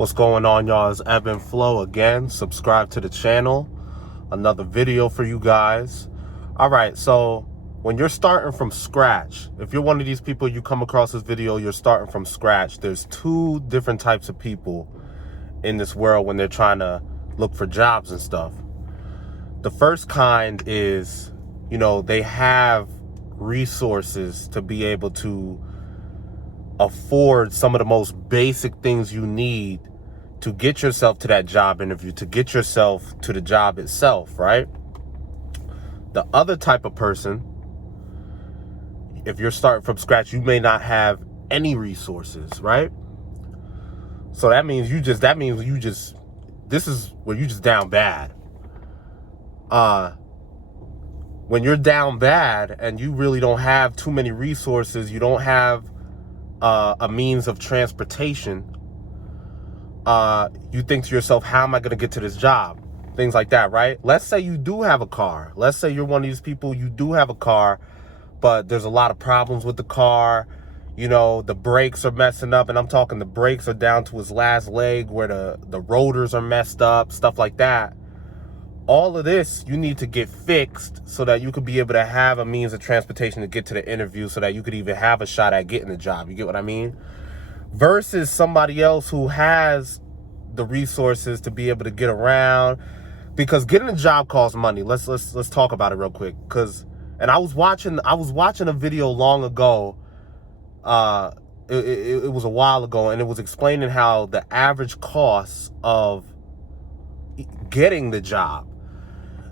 What's going on, y'all? It's Ebb and Flow again. Subscribe to the channel. Another video for you guys. All right, so when you're starting from scratch, if you're one of these people, you come across this video, you're starting from scratch, there's two different types of people in this world when they're trying to look for jobs and stuff. The first kind is, they have resources to be able to afford some of the most basic things you need to get yourself to that job interview, to get yourself to the job itself, right? The other type of person, if you're starting from scratch, you may not have any resources, right? So that means this is where you just down bad. When you're down bad and you really don't have too many resources, you don't have a means of transportation, you think to yourself, how am I going to get to this job? Things like that, right? Let's say you do have a car. Let's say you're one of these people, you do have a car, but there's a lot of problems with the car. The brakes are messing up, and I'm talking the brakes are down to its last leg where the rotors are messed up, stuff like that. All of this you need to get fixed so that you could be able to have a means of transportation to get to the interview so that you could even have a shot at getting the job. You get what I mean? Versus somebody else who has the resources to be able to get around, because getting a job costs money. Let's talk about it real quick. I was watching a video long ago. It was a while ago, and it was explaining how the average cost of getting the job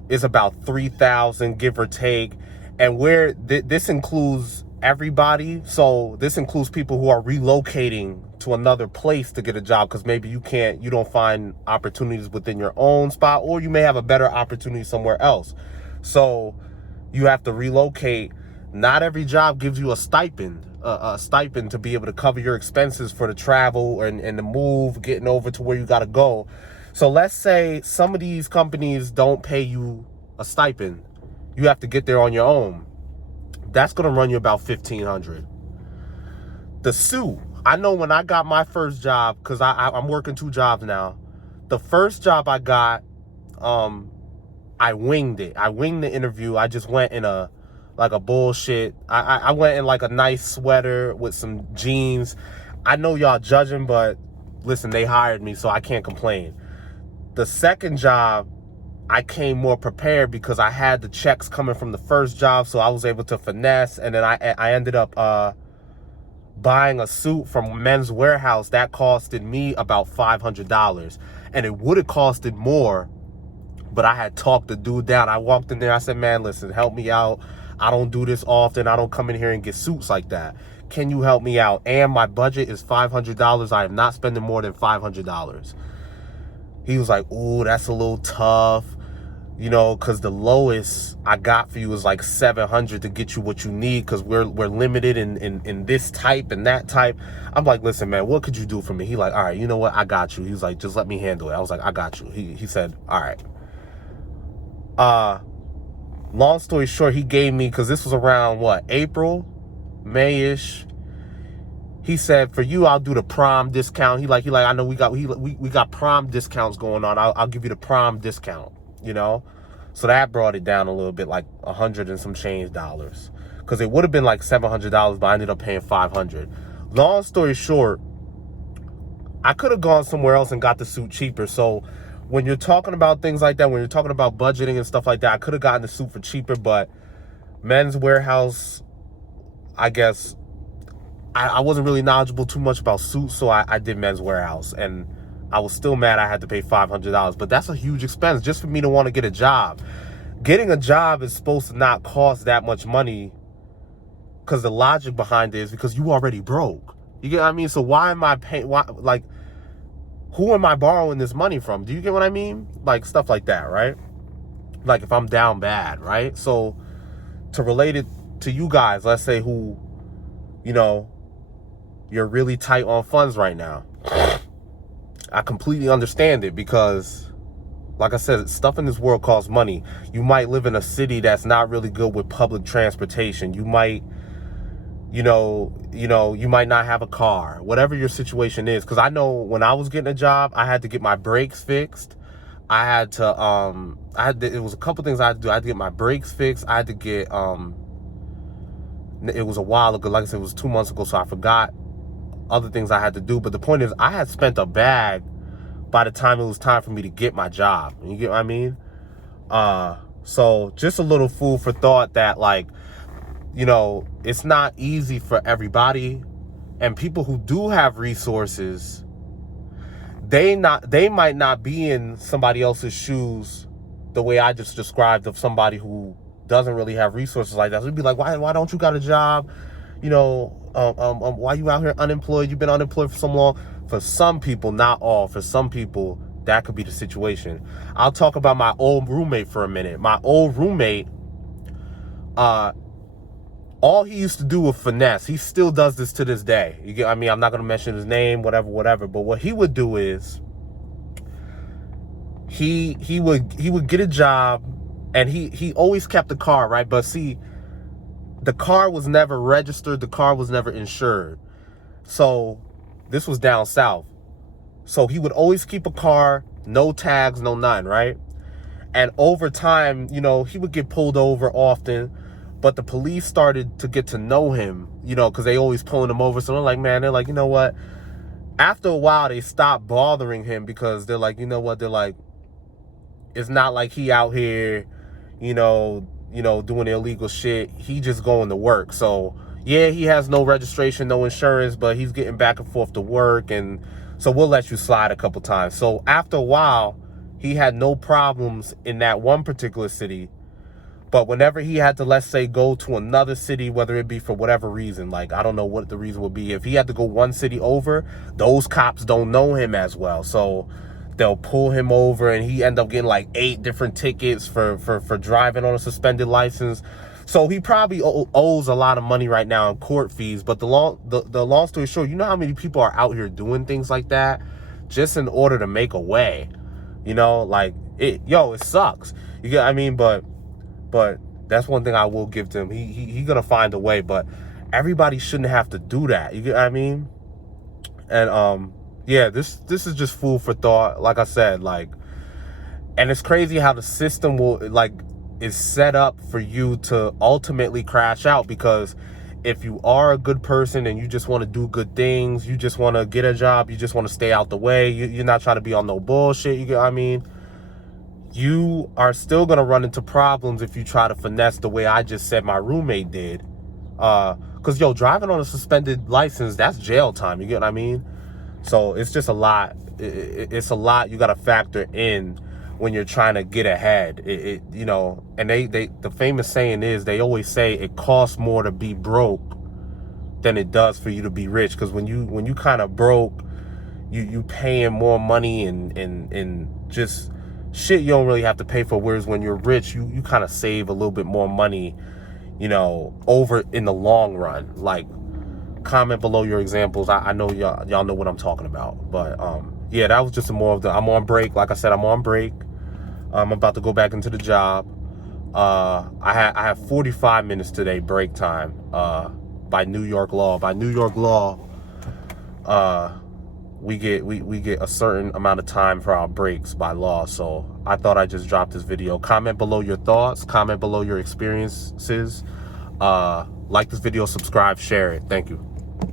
is about $3,000, give or take, and where this includes everybody. So this includes people who are relocating to another place to get a job because maybe you don't find opportunities within your own spot, or you may have a better opportunity somewhere else. So you have to relocate. Not every job gives you a stipend to be able to cover your expenses for the travel and the move, getting over to where you got to go. So let's say some of these companies don't pay you a stipend. You have to get there on your own. That's going to run you about $1,500. The suit. I know when I got my first job, because I'm working two jobs now. The first job I got, I winged it. I winged the interview. I just went in a bullshit. I went in like a nice sweater with some jeans. I know y'all judging, but listen, they hired me, so I can't complain. The second job, I came more prepared because I had the checks coming from the first job, so I was able to finesse. And then I ended up buying a suit from Men's Warehouse that costed me about $500, and it would have costed more, but I had talked the dude down. I walked in there, I said, man, listen, help me out. I don't do this often. I don't come in here and get suits like that. Can you help me out? And my budget is $500. I am not spending more than $500. He was like, ooh, that's a little tough, because the lowest I got for you is like $700 to get you what you need, because we're limited in this type and that type. I'm like, listen, man, what could you do for me? He like, all right, you know what? I got you. He was like, just let me handle it. I was like, I got you. He said, all right. Long story short, he gave me, because this was around April, May-ish. He said, for you, I'll do the prom discount. He like, I know we got prom discounts going on. I'll give you the prom discount, So that brought it down a little bit, like $100 and some change dollars. Because it would have been like $700, but I ended up paying $500. Long story short, I could have gone somewhere else and got the suit cheaper. So when you're talking about things like that, when you're talking about budgeting and stuff like that, I could have gotten the suit for cheaper, but Men's Warehouse, I guess, I wasn't really knowledgeable too much about suits, so I did Men's Warehouse, and I was still mad I had to pay $500, but that's a huge expense just for me to want to get a job. Getting a job is supposed to not cost that much money, because the logic behind it is because you already broke. You get what I mean? So why am I paying, who am I borrowing this money from? Do you get what I mean? Like stuff like that, right? Like if I'm down bad, right? So to relate it to you guys, let's say who, you're really tight on funds right now. I completely understand it, because like I said, stuff in this world costs money. You might live in a city that's not really good with public transportation. You might you might not have a car, whatever your situation is. Because I know when I was getting a job, I had to get my brakes fixed. I had to, it was a couple things I had to do. I had to get my brakes fixed. I had to get, it was a while ago. Like I said, it was 2 months ago, so I forgot other things I had to do. But the point is, I had spent a bag by the time it was time for me to get my job. You get what I mean? So just a little food for thought that, like, it's not easy for everybody. And people who do have resources, they might not be in somebody else's shoes the way I just described of somebody who doesn't really have resources like that. So it'd be like, why don't you got a job? Why you out here unemployed? You've been unemployed for so long. For some people, not all, for some people, that could be the situation. I'll talk about my old roommate for a minute. My old roommate, all he used to do was finesse. He still does this to this day. You get, I mean, I'm not going to mention his name, whatever. But what he would do is he would get a job, and he always kept the car, right? But see, the car was never registered. The car was never insured. So this was down south. So he would always keep a car, no tags, no none, right? And over time, he would get pulled over often. But the police started to get to know him, because they always pulling him over. So they're like, you know what? After a while, they stopped bothering him because they're like, you know what? They're like, it's not like he out here, doing illegal shit. He just going to work. So yeah, he has no registration, no insurance, but he's getting back and forth to work. And so we'll let you slide a couple times. So after a while, he had no problems in that one particular city. But whenever he had to, let's say, go to another city, whether it be for whatever reason, like, I don't know what the reason would be. If he had to go one city over, those cops don't know him as well. So they'll pull him over, and he end up getting like 8 different tickets for driving on a suspended license. So he probably owes a lot of money right now in court fees. But the long story short, you know how many people are out here doing things like that just in order to make a way? It sucks. You get what I mean? But that's one thing I will give to him. He gonna find a way, but everybody shouldn't have to do that. You get what I mean? And yeah, this is just food for thought. Like I said, and it's crazy how the system is set up for you to ultimately crash out, because if you are a good person and you just want to do good things, you just want to get a job, you just want to stay out the way, you're not trying to be on no bullshit. You get what I mean? You are still going to run into problems if you try to finesse the way I just said my roommate did. Because, driving on a suspended license, that's jail time. You get what I mean? So it's just a lot. It's a lot you got to factor in when you're trying to get ahead. And the famous saying is, they always say it costs more to be broke than it does for you to be rich. Because when you kind of broke, you paying more money and just shit you don't really have to pay for, whereas when you're rich, you kind of save a little bit more money, over in the long run. Like, comment below your examples. I know y'all know what I'm talking about. But yeah, that was just more of I'm on break. Like I said, I'm on break. I'm about to go back into the job. I have 45 minutes today, break time, by New York law. By New York law, we get a certain amount of time for our breaks by law. So I thought I'd just drop this video. Comment below your thoughts, comment below your experiences. Like this video, subscribe, share it. Thank you.